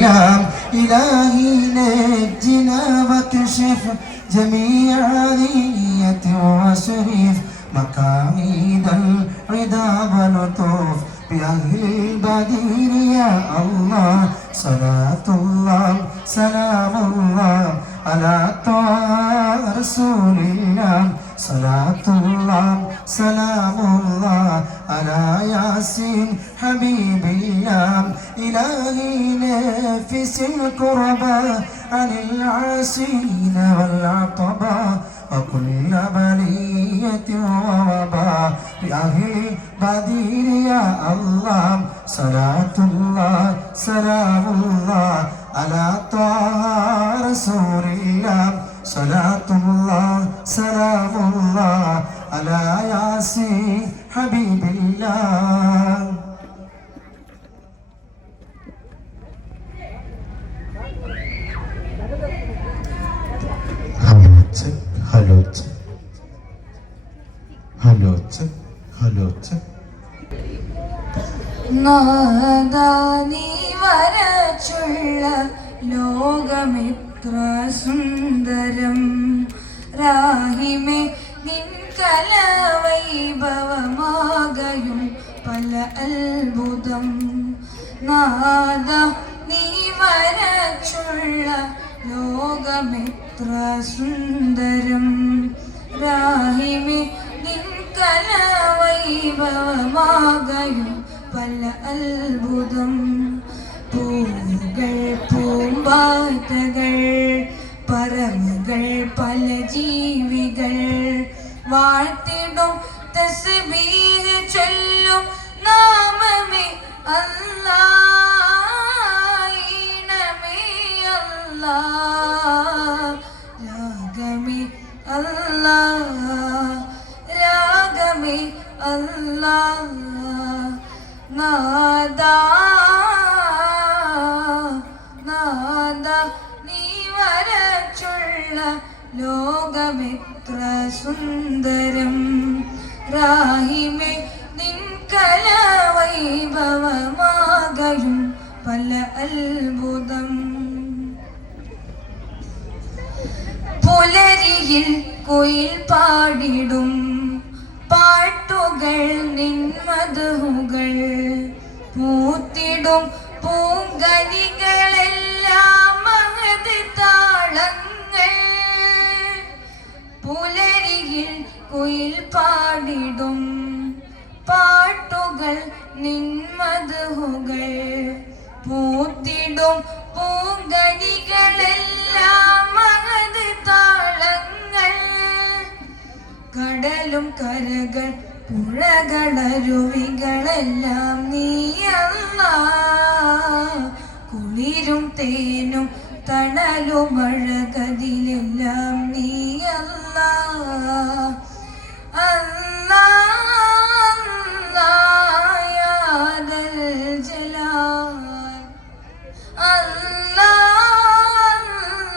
إلام إلهي نجنا واكشف جميع نية وشريف مقاعد الرضا ونطوف بأهل البدير يا الله صلاة الله سلام الله على طه رسول الله صلاة الله سلام الله على ياسين حبيب الله إلهي نفس الكربى عن العاصين والعطباء وكل بلية ووباء بأهل بدير يا الله صلاة الله سلام الله على طه رسول الله صلاة الله سلام الله على ياسين حبيب الله. Hello നാദാ നീ വരച്ചുള്ള ലോകമെത്ര സുന്ദരം രാഹിമേ നിൻ കലവൈഭവമാകയും പല അത്ഭുതം നാദാ നീ വരച്ചുള്ള ലോകമെത്ര സുന്ദരം രാഹിമേ നിൻ കലവൈഭവമാകയും പല അത്ഭുതം പൂവുകൾ പൂമ്പാറ്റകൾ പറവകൾ പല ജീവികൾ വാഴ്ത്തിടും തസ്ബീഹ് ചൊല്ലും നാമമേ അല്ലാഹ് ഈണമേ അല്ലാഹ് രാഗമേ അല്ലാഹ് രാഗമേ അല്ലാഹ് നാദാ നീ വരച്ചുള്ള ലോകമെത്ര സുന്ദരം രാഹിമേ നിൻ കലവൈഭവമാകയും പല അത്ഭുതം പുലരിയിൽ കുയിൽ പാടിടും പാട്ടുകൾ നിൻ മധുകൾ പൂത്തിടും പൂങ്കനികളെല്ലാം മഹത് താളങ്ങൾ പുലരിയിൽ കുയിൽ പാടിടും പാട്ടുകൾ നിൻ മധുകൾ പൂത്തിടും പൂങ്കനികളെല്ലാം മഹത് താളങ്ങൾ കടലും കരകൾ പുഴകളരുവികളെല്ലാം നീ അല്ലാഹ് കുളിരും തേനും തണലും അഴകതിലെല്ലാം നീ അല്ലാഹ് അല്ലാഹ് യാ ദൽ ജലാൽ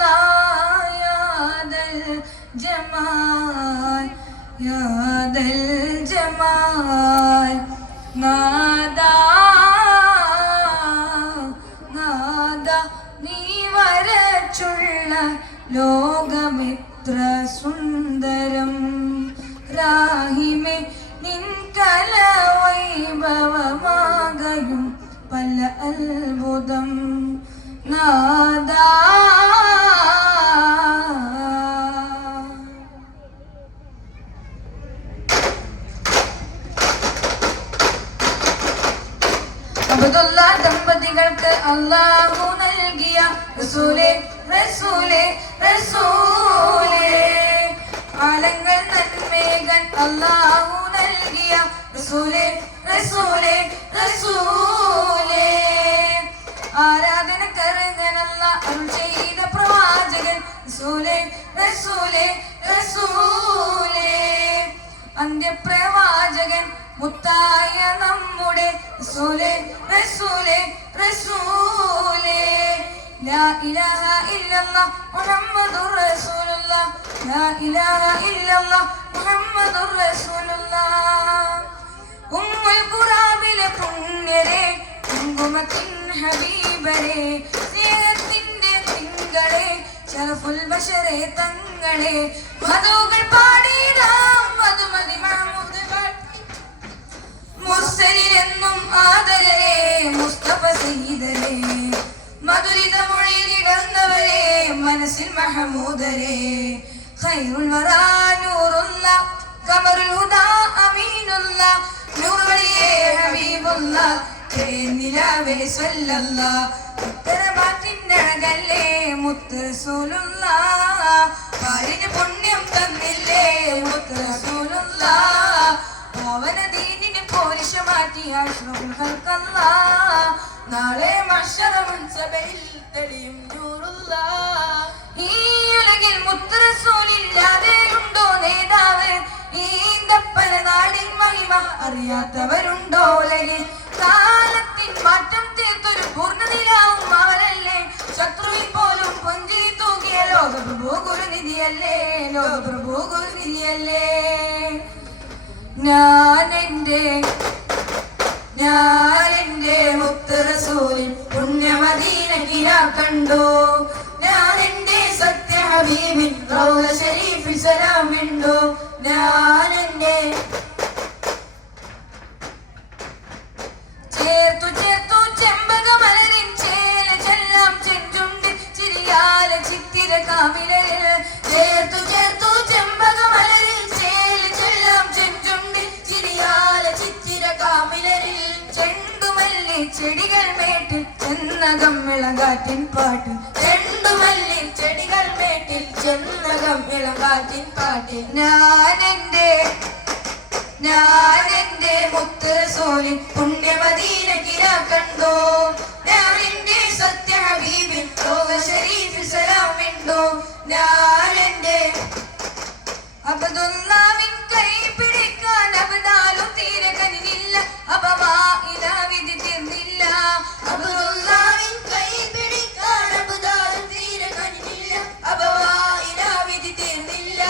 അല്ലാഹ് യാ ദൽ ജമാൽ യാ ദൽ ജമാൽ നാദാ നീ വരച്ചുള്ള ലോകമെത്ര സുന്ദരം രാഹിമേ നിൻ കലവൈഭവമാകയും പല അത്ഭുതം നാദാ അബ്ദുല്ലാ ദമ്പതികൾക്ക് അല്ലാഹു നൽകിയ റസൂലേ റസൂലേ റസൂലേ ആലങ്ങൾ നന്മേകൻ അല്ലാഹു നൽകിയ റസൂലേ റസൂലേ റസൂലേ ആരാധന കരങ്ങനല്ല അരുൾ ചെയ്ത പ്രവാചകൻ റസൂലേ റസൂലേ റസൂലേ അന്ത്യപ്രവാചകൻ മുത്തായ നമ്മുടെ റസൂലേ റസൂലേ റസൂലേ ലാ ഇലാഹ ഇല്ലല്ലാഹ് മുഹമ്മദുർ റസൂലുള്ളാഹ് ലാ ഇലാഹ ഇല്ലല്ലാഹ് മുഹമ്മദുർ റസൂലുള്ളാഹ് ഉമ്മുൽ ഖുറാബിലെ പുണ്യരെ കുങ്കുമത്തിൻ ഹബീബരെ ഷറഫുൽ ബശരെ തങ്ങളെ മധുകൾ പാടിടാം മധുമതി മഹമൂദ് മുർസലിലെന്നും ആദരരെ മുസ്തഫ സയ്യിദരെ മധുരിത മൊഴിയിലിടന്നവരെ മനസ്സിൽ മഹമൂദരെ ഖൈറുൽ വറാ നൂറുള്ള ഖമറുൽ ഹുദാ അമീനുള്ള നൂറുവളിയേ ഹബീബുള്ള നിലാവേ സ്വല്ലല്ലാഹ് ഉത്തരവാക്കിന്നഴകല്ലേ മുത്ത് റസൂലുള്ളാഹ് പാലിന് പുണ്യം തന്നില്ലേ മുത്ത് റസൂലുള്ളാഹ് പാവന ദീനിന് പോരിശ മാറ്റി അഷ്റഫുൽ ഖൽഖല്ലാഹ് നാളെ മഹ്ശറ മുൻസബയിൽ തെളിയും നൂറുള്ളാഹ് ഈ ഉലകിൽ മുത്ത് റസൂലില്ലാതെ ഉണ്ടോ നേതാവ് ഈ ദപ്പന നാടിൻ മഹിമ അറിയാത്തവരുണ്ടോ ഉലകിൽ കാലത്തിൻ മാറ്റം തീർത്തൊരു പൂർണ്ണനിലാവും അവനല്ലേ ശത്രുവിൽ പോലും പുഞ്ചിരി തൂകിയ ലോകപ്രഭു ഗുരുനിധിയല്ലേ ലോകപ്രഭു ഗുരുനിധിയല്ലേ ഞാനെന്റെ മുത്ത് റസൂലിൻ പുണ്യമദീനകില കണ്ടു ഞാനെന്റെ സത്യ ഹബീബിൻ റൗള ശരീഫിൽ സലാം വിണ്ടു ഞാനെന്റെ ചേർത്തു ചേർത്തു ചെമ്പകമലരിൻ ചേല ചെല്ലാം ചെഞ്ചുണ്ട് ചിരിയാല ചിത്തിര കാമിലരിൽ ചേർത്തു ചേർത്തു ചെമ്പകമലരിൻ ചേല ചെല്ലാം ചെഞ്ചുണ്ട് ചിരിയാല ചിത്തിര കാമിലരിൽ ചെണ്ടുമല്ലി ചെടികൾ മേട്ടിൽ ചെന്നകം ഇളങ്കാറ്റിൻ പാട്ടിൽ ചെണ്ടുമല്ലി ചെടികൾ മേട്ടിൽ ചെന്നകം ഇളങ്കാറ്റിൻ പാട്ടിൽ ഞാനെന്റെ മുത്ത് റസൂലിൻ പുണ്യമദീനകില കണ്ടു ഞാനെന്റെ സത്യ ഹബീബിൻ റൗള ശരീഫിൽ സലാം വിണ്ടു ഞാനെന്റെ അബ്ദുല്ലാവിൻ കൈ പിടിക്കാൻ അബ്ദാലും തീരെ കനിനില്ല അപവായില വിധി തീർന്നില്ല അബ്ദുല്ലാവിൻ കൈ പിടിക്കാൻ അബ്ദാലും തീരെ കനിനില്ല അപവായില വിധി തീർന്നില്ല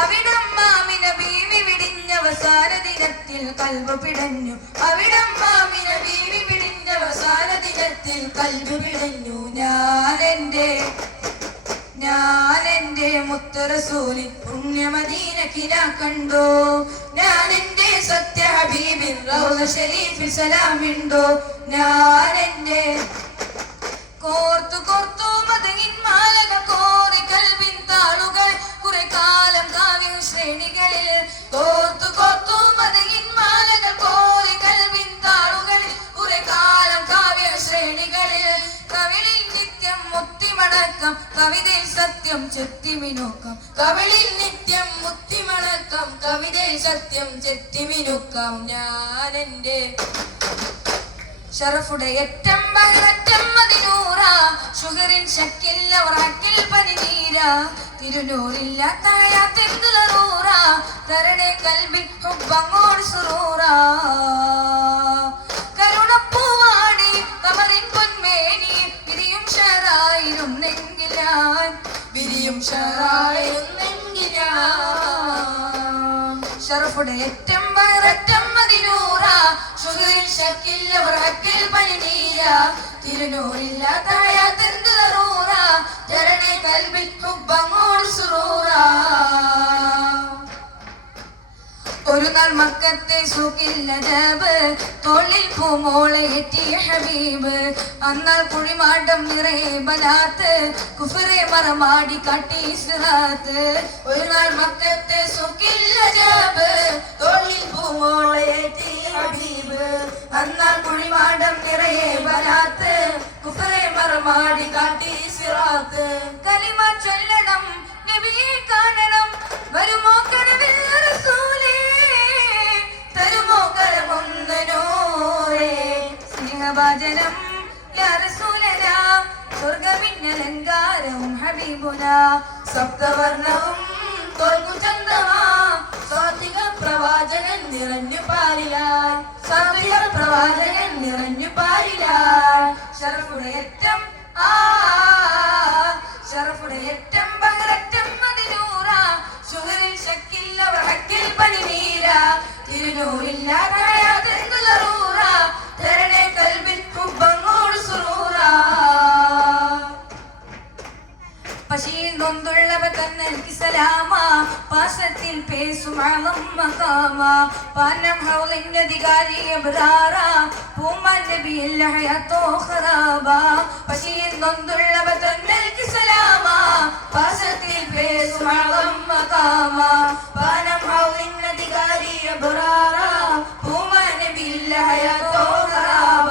അവിടം മാമിന ബീവി വിടിഞ്ഞ അവസാന ദിനത്തിൽ കൽബ് പിടഞ്ഞു അവിടം മാമിന ബീവി പിടിഞ്ഞ അവസാന ദിനത്തിൽ കൽബ് പിടഞ്ഞു ഞാനെന്റെ മുത്ത് റസൂലിൻ പുണ്യമദീനകില കണ്ടു ഞാനെന്റെ സത്യ ഹബീബിൻ റൗള ശരീഫിൽ സലാം വിണ്ടു ഞാനെന്റെ കോർത്തു കോർത്തു മദഹിൻ മാലക കോറി കൽബിൻ താളുകൾ കുറെ കാലം കാവ്യ ശ്രേണികളിൽ കോർത്തു കോർത്തു മദഹിൻ മാലക കോറി കൽബിൻ താളുകളിൽ കുറെ കാലം കാവ്യ ശ്രേണികളിൽ കവിളിൽ നിത്യം മുത്തിമടക്കം കവിതയിൽ സത്യം ചെത്തിമിനുക്കം കവിളിൽ നിത്യം മുത്തിമടക്കം കവിതയിൽ സത്യം ചെത്തിമിനുക്കം ഞാനെന്റെ ഷറഫുടെ ഏറ്റം പകരറ്റം മതിനൂറ ഷുഗറിൻ ശക്കില്ല ഉറക്കിൽ പനിനീര തിരുനൂറില്ല തഴയാത്തെന്തുലറൂറ തരണേ കൽബിൽ ഹുബ്ബങ്ങോട് സുറൂറ കരുണപ്പൂവാടി കമറിൻ പൊന്മേനി വിരിയും ഷറായിരുന്നെങ്കിൽ ഞാൻ വിരിയും ഷറായിരുന്നെങ്കിൽ ഷറഫുടെ ഏറ്റം പകരറ്റം മതിനൂറ ഷുഗറിൽ ശക്കില്ല ഉറക്കിൽ പനിനീര തിരുനൂറില്ല തഴയാത്തെന്തുലറൂറ തരണേ കൽബിൽ ഹുബ്ബങ്ങോട് സുറൂറ ഒരു നാൾ മക്കത്തെ സൂക്കില്ല ജബ് തോളിൽ പൂമോളെ എറ്റിയ ഹബീബ് അന്നാൽ കുഴിമാടം നിറയെ ബലാത്ത് കുഫറെ മറമാടി കാട്ടി സിറാത്ത് ഒരു നാൾ മക്കത്തെ സൂക്കില്ല ജബ് തോളിൽ പൂമോളെ എറ്റിയ ഹബീബ് അന്നാൽ കുഴിമാടം നിറയെ ബലാത്ത് കുഫറെ മറമാടി കാട്ടി സിറാത്ത് കലിമ ചൊല്ലണം നബിയെ കാണണം വരുമോ കനവിൽ റസൂലേ തരുമോ കരമൊന്നനോരേ സ്നേഹഭാജനം യാ റസൂലനാ സ്വർഗമിന്നലങ്കാരവും ഹബീബുന സപ്തവർണ്ണവും തോൽക്കു ചന്ദ്രമാ സാത്വിക പ്രവാചകൻ നിറഞ്ഞു പാലില സാത്വിക പ്രവാചകൻ നിറഞ്ഞു പാലില ഷറഫുടെ ഏറ്റം ഷറഫുടെ ഏറ്റം പകരറ്റം മതിനൂറ ഷുഗറിൽ ശക്കില്ല വറക്കിൽ പനിനീര തിരുനൂറില്ല തഴയാതെന്തുലറൂറ തരണേ കൽബിൻ ഹുബ്ബങ്ങോട് സുറൂറ പശീര നൊന്തുള്ളവ തന്നൽക്ക് സലാമ പാസത്തിൽ പേസും അളം മഖാമ പാനം ഹൗലിന്റെ അധികാരി അബ്റാറ പൂമാൻ നബിയിൽ ഹയാത്തോ ഖറാബ പശിയിൽ നൊന്തുള്ളവ തന്നൽക്ക് സലാമ പാസത്തിൽ പേസും അളം മഖാമ പാനം ഹൗലിന്റെ അധികാരി അബ്റാറ പൂമാൻ നബിയിൽ ഹയാത്തോ ഖറാബ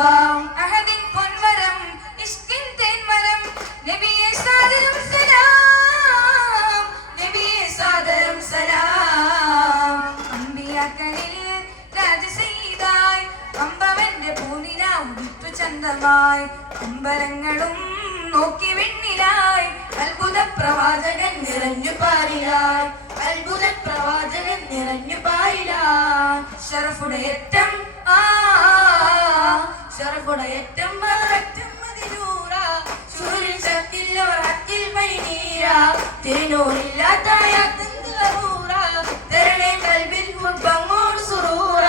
അഹദിൻ പൊൻവരം ഇഷ്കിൻ തേൻമരം നബിയെ സാദരം സലാം നബിയെ സാദരം സലാം അമ്പിയാക്കളിൽ രാജസീതായി അമ്പവന്റെ പൂനില ഉദിത്തു ചന്തമായി അമ്പലങ്ങളും നോക്കി വെണ്ണിലായി അത്ഭുത പ്രവാചകൻ നിറഞ്ഞു പാരിലായി അത്ഭുത പ്രവാചകൻ നിറഞ്ഞു പാരിലായി ഷറഫുടയറ്റം ഷറഫുടയറ്റം മററ്റം മദിനൂറ സൂര്യൻ ശക്തില്ലവർ ഹക്കിൽ പനിനീര തിരുനൂറില്ലാത്തായ തന്തുറൂറ തരണേ കൽബിൽ മുൻപങ്ങോട് സുറൂറ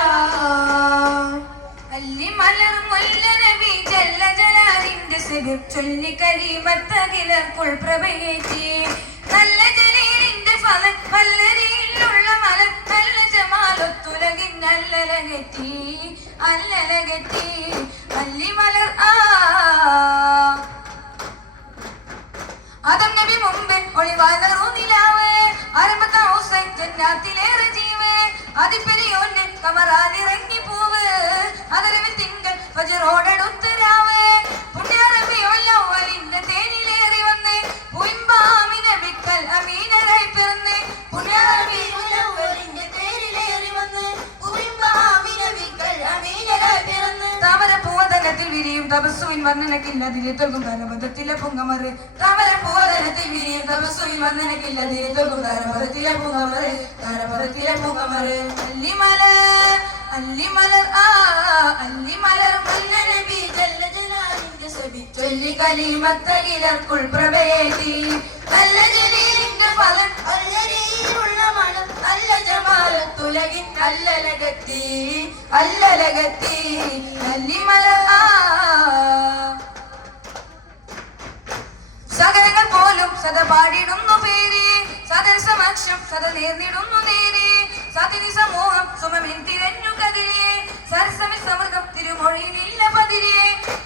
അല്ലി മലർ മുല്ല നബി ജല്ല ജലാലിന്റെ സിബിർ ചൊല്ലി കരീമത്തകിലർക്കുൾ പ്രഭയേറ്റി നല്ല ജലീലിന്റെ ഫലൻ വല്ലരിയിലുള്ള മലർ നല്ല ജമാലത്തുലകിൻ അല്ലലകറ്റി അല്ലലകറ്റി അല്ലി മലർ ആദം നബി മുമ്പിൽ ഒളിവാലറൂ നിലാവ് ആരംഭത്തെ ഹുസൈൻ ജന്നാത്തിലേറെ ജീവ് അതിപ്പെരിയോന്റെ കമറാലിറങ്ങി പൂവ് അതരവിൽ തിങ്കൾ ഫജറോടെടുത്തരാവ് പുണ്യറബിയുല്ലവ്വലിന്റെ തേനിലേറി വന്ന് പൂയിമ്പാമിനെ ബിക്കൽ അമീനരായി പിറന്ന് പുണ്യറബിയുല്ലവ്വലിന്റെ തേനിലേറി വന്ന് പൂയിമ്പാമിനെ ബിക്കൽ അമീനരായി പിറന്ന് താമര പൂവതനത്തിൽ വിരിയും തപസ്സുവിൻ വർണ്ണനക്കില്ലതിലെ തൊൽകും കരപഥത്തിലെ പൊങ്ങമറ് താമര പൂവതനത്തിൽ വിരിയും തപസ്സുവിൻ വർണ്ണനക്കില്ലതിലെ തൊൽകും കരപഥത്തിലെ പൊങ്ങമറ് കരപഥത്തിലെ പൊങ്ങമറ് അല്ലിമലർ അല്ലിമലർ മല്ല നബി ജല്ല ജലാലിന്റെ സബി ചൊല്ലി കലിമത്തകിലർക്കുൾ പ്രഭേതി നല്ല ജലീലിന്റെ ഫലൻ അല്ലരിയിലുള്ള മണം നല്ല ജമാലത്തുലകിൻ അല്ലലകത്തി അല്ലലകത്തി അല്ലിമലർ സകലങ്ങൾ പോലും സദ പാടിടുന്നു പേര് സദർ സമക്ഷം സദ നേർന്നിടുന്നു നേരെ സതിനി സമൂഹം സുമമിൻ തിരഞ്ഞു കതിരെ സരസമി സമൃദ്ധം തിരുമൊഴിയിലില്ല പതിരെ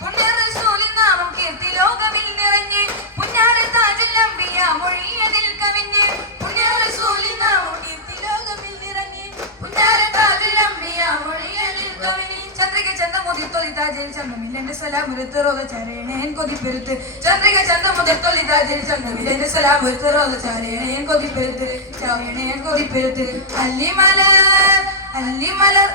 പുണ്യ റസൂലിൻ നാമം കീർത്തി ലോകമിൽ നിറഞ്ഞ് പുണ്യാര താജിൽ അംബിയ മൊഴിയതിൽ കവിഞ്ഞ് പുണ്യ റസൂലിൻ നാമം കീർത്തി ലോകമിൽ നിറഞ്ഞ് പുണ്യാര താജിൽ അംബിയ മൊഴിയതിൽ കവിഞ്ഞ് ചന്ദ്രിക ചന്തമുതി തൊലിതാജിൽ ചന്തമില്ലെന്റെ സലാമുരത്ത് റോദ ചരേണേൻ കൊതിപ്പെരുത്ത് ചന്ദ്രിക ചന്തമുതി തൊലിതാജിൽ ചന്തമില്ലെന്റെ സലാമുരത്ത് റോദ ചരേണേൻ കൊതിപ്പെരുത്ത് ചരേണേൻ കൊതിപ്പെരുത്ത് അല്ലിമലർ അല്ലിമലർ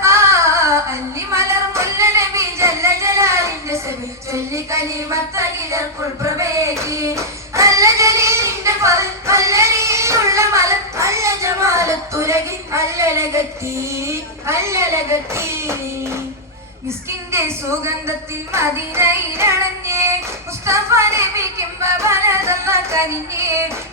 മുല്ല നബി ജല്ല ജലാലിന്റെ സബി ചൊല്ലി കലിമത്തകിലർക്കുൾ പ്രഭേതി നല്ല ജലീലിന്റെ ഫലൻ വല്ലരിയിലുള്ള മലർ നല്ല ജമാലത്തുലകിൻ അല്ലലകത്തി അല്ലലകത്തി മിസ്കിന്റെ സുഗന്ധത്തിൽ മദീനയിലണഞ്ഞേ മുസ്തഫ നബിക്കും ബലതല്ല കനിഞ്ഞേ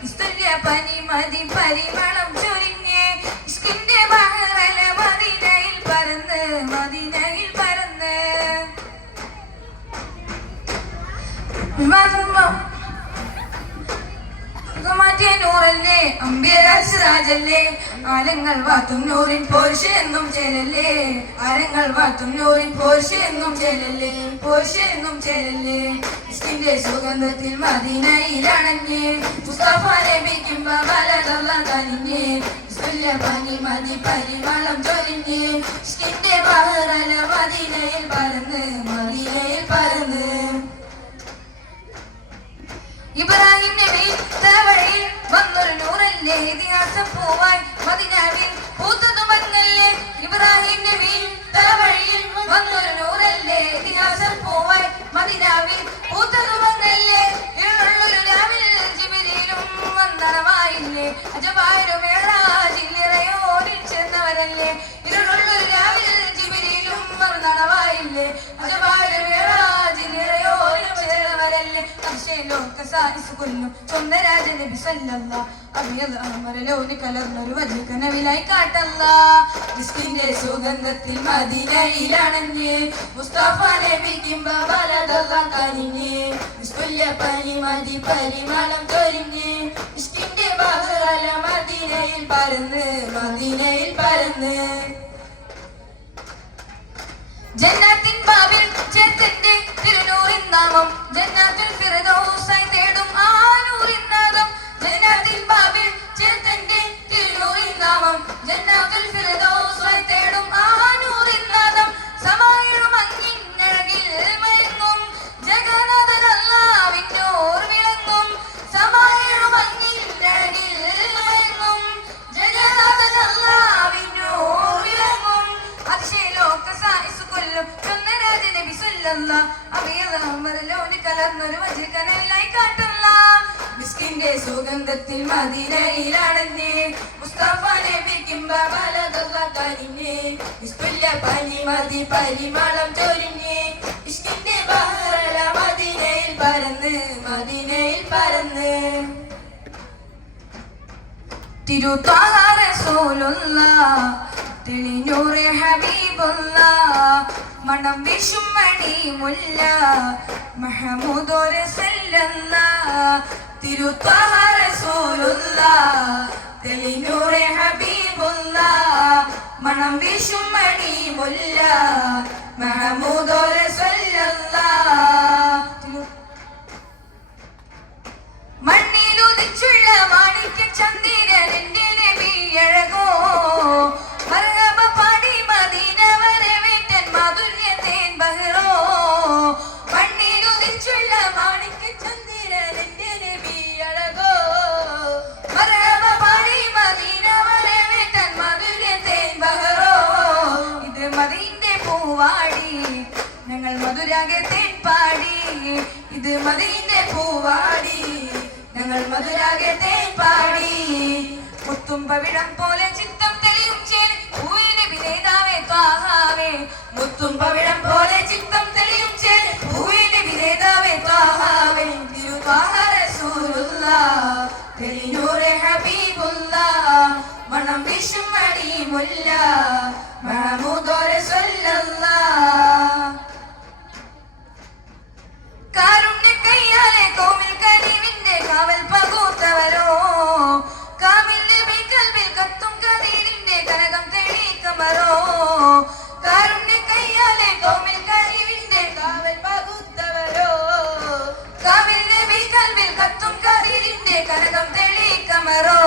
ഇസ്തുല്യ പനി മതി പരിമളം ചൊരിഞ്ഞേ ഇസ്കിന്റെ ബഹറല മദീനയിൽ പരന്ന് മദീനയിൽ പരന്ന് മാറ്റിയ നൂറല്ലേ അമ്പിയരാജല്ലേ ആലങ്ങൾ വാത്തും നൂറിൻ പോർഷ എന്നും ചേലല്ലേ ആലങ്ങൾ വാത്തും നൂറിൻ പോർഷ എന്നും ചേലല്ലേ പോർഷ എന്നും ചേലല്ലേ ഇസ്കിന്റെ സുഗന്ധത്തിൽ മദീനയിലണഞ്ഞേ മുസ്തഫ നബിക്കും ബലതല്ല കനിഞ്ഞേ ഇസ്തുല്യ പനി മതി പരിമളം ചൊരിഞ്ഞേ ഇസ്കിന്റെ ബഹറല മദീനയിൽ പരന്ന് മദീനയിൽ പരന്ന് ഇബ്രാഹിം നബി തവഴിൽ വന്നൊരു നൂറല്ലേ ഇതിഹാസം പൂവായി മദീനാവിൽ പൂത്തതു മങ്ങല്ലേ ഇബ്രാഹിം നബി തവഴിൽ വന്നൊരു നൂറല്ലേ ഇതിഹാസം പൂവായി മദീനാവിൽ പൂത്തതു മങ്ങല്ലേ ഇരുളുള്ളൊരു രാവിൽ ജിബ്രീലും വന്നണമായില്ലേ അജബായൊരു മേളാജില്ലിറയോരിൽ ചെന്നവരല്ലേ ഇരുളുള്ളൊരു രാവിൽ ജിബ്രീലും വന്നണമായില്ലേ അജബായൊരു മേളാജില്ലിറയോരിൽ ചേർന്നവരല്ലേ കനവിലായി കാട്ടല്ല മിസ്കിന്റെ സുഗന്ധത്തിൽ മദീനയിലണഞ്ഞ് മുസ്തഫ നബിക്കും ബലതല്ല കനിഞ്ഞ് പനി മതി പരിമളം ചൊരിഞ്ഞ് ബഹ്റല മദീനയിൽ പരന്ന് മദീനയിൽ പരന്ന് ജന്നത്തിൻ ബാബിൽ ചേർത്തന്റെ തിരുനൂറിൻ നാമം ജന്നത്തുൽ ഫിർദൗസായി തേടും ആ നൂറിൻ നാദം ജന്നത്തിൻ ബാബിൽ ചേർത്തന്റെ തിരുനൂറിൻ നാമം ജന്നത്തുൽ ഫിർദൗസായി തേടും ആ നൂറിൻ നാദം സമായിഴും അങ്ങിന്നഴകിൽ മയങ്ങും ജഗന്നാഥൻ അല്ലാഹുവിനോർ വിളങ്ങും സമായിഴും അങ്ങിന്നഴകിൽ മയങ്ങും ജഗന്നാഥൻ അല്ലാഹുവിനോർ വിളങ്ങും അതിശയലോക സായിസ് കൊല്ലും ചൊന്നരാജ നബി സല്ലല്ലാഹു അലൈഹി വസല്ലം കലർന്നൊരു വജകനലായി കാട്ടുള്ള മിസ്കിന്റെ സുഗന്ധത്തിൽ മദീനയിലാണെന്നേ മുസ്തഫ നബിക്കും ബലദല്ല കനിഞ്ഞേ ഇസ്തുല്ല പനി മദി പരിമളം ചൊരിഞ്ഞേ ഇഷ്കിന്റെ ബഹ്റല മദീനയിൽ പരന്ന് മദീനയിൽ പരന്ന് തിരുത്വാഹ റസൂലുള്ളാഹ് തെളിനൂറെ ഹബീബുള്ളാഹ് മണം വീശും മണി മുല്ല മഹമൂദോരെ സല്ലല്ലാഹ് തിരുത്വാഹ റസൂലുള്ളാഹ് തെളിനൂറെ ഹബീബുള്ളാഹ് മണം വീശും മണി മുല്ല മഹമൂദോരെ സല്ലല്ലാഹ് മണ്ണിലുദിച്ചുള്ള മാണിക്യ ചന്ദ്രന്റെ നബി അഴകോ മർഹബ പാടി മദീന വരവേറ്റൻ മാധുര്യത്തേൻ ബഹ്റോ മണ്ണിലുദിച്ചുള്ള മാണിക്യ ചന്ദ്രന്റെ നബി അഴകോ മർഹബ പാടി മദീന വരവേറ്റൻ മാധുര്യത്തേൻ ബഹ്റോ ഇത് മദീന്റെ പൂവാടി ഞങ്ങൾ മധുരാകെ തേൻ പാടി ഇത് മദീന്റെ പൂവാടി ഞങ്ങൾ മധുരാകെ തേൻ പാടി മുത്തുമ്പവിടം പോലെ ചിത്തം തെളിയും ചേൻ പൂവിനെ വിനേതാവേ ത്വാഹാവേ മുത്തുമ്പവിടം പോലെ ചിത്തം തെളിയും ചേൻ പൂവിനെ വിനേതാവേ ത്വാഹാവേ തിരുത്വാഹ റസൂലുള്ളാഹ് തെളിനൂറെ ഹബീബുള്ളാഹ് മണം വീശും മണി മുല്ല മഹമൂദോരെ സല്ലല്ലാഹ് കാരുണ്യ കയ്യാലെ കോമിൽ കരീമിന്റെ കാവൽ പകൂത്തവരോ കാമിൽ നബി കൽബിൽ കത്തും കദീരിന്റെ കനകം തെളിയിക്കമറോ കാരുണ്യ കയ്യാലെ കോമിൽ കരീമിന്റെ കാവൽ പകൂത്തവരോ കാമിൽ നബി കൽബിൽ കത്തും കദീരിന്റെ കനകം തെളിയിക്കമറോ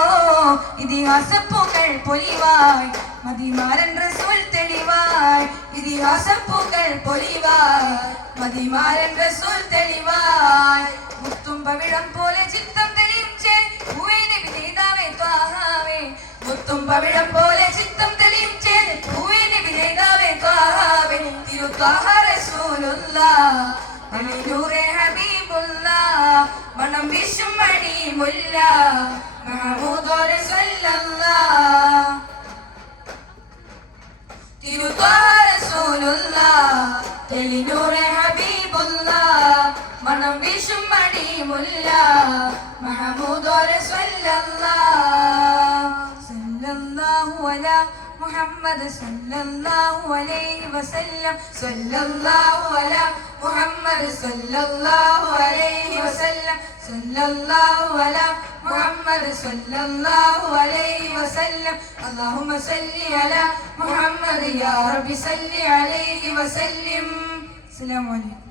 ഇതിഹാസപ്പൂക്കൾ പൊലിവായി മദിമാരൻ റസൂൽ തെളിവായി ഇതിഹാസപ്പൂക്കൾ പൊലിവായി മദിമാരൻ റസൂൽ തെളിവായി മുത്തുമ്പവിടം പോലെ ചിത്തം തെളിയും ചേൻ പൂവേ നബി നേതാവേ ത്വാഹാവേ മുത്തുമ്പവിടം പോലെ ചിത്തം തെളിയും ചേൻ പൂവേ നബി നേതാവേ ത്വാഹാവേ തിരുത്വാഹ റസൂലുള്ളാഹ് തെളിനൂറെ ഹബീബുള്ളാഹ് മണം വീശും മണി മുല്ല മഹമൂദോരെ സല്ലല്ലാഹ് തിരുത്വാഹ റസൂലുള്ളാഹ് തെളിനൂറെ ഹബീബുള്ളാഹ് മണം വീശും മണി മുല്ല മഹമൂദോരെ സല്ലല്ലാഹ് സല്ലല്ലാഹു അലാ മുഹമ്മദ് സല്ലല്ലാഹു അലൈഹി വസല്ലം സല്ലല്ലാഹു അലാ മുഹമ്മദ് സല്ലല്ലാഹു അലൈഹി വസല്ലം സല്ലല്ലാഹു അലാ മുഹമ്മദ് സല്ലല്ലാഹു അലൈഹി വസല്ലം അല്ലാഹുമ്മ സല്ലി അലാ മുഹമ്മദ് യാ റബ്ബി സല്ലി അലൈഹി വസല്ലം അസ്സലാമു അലൈക്കും.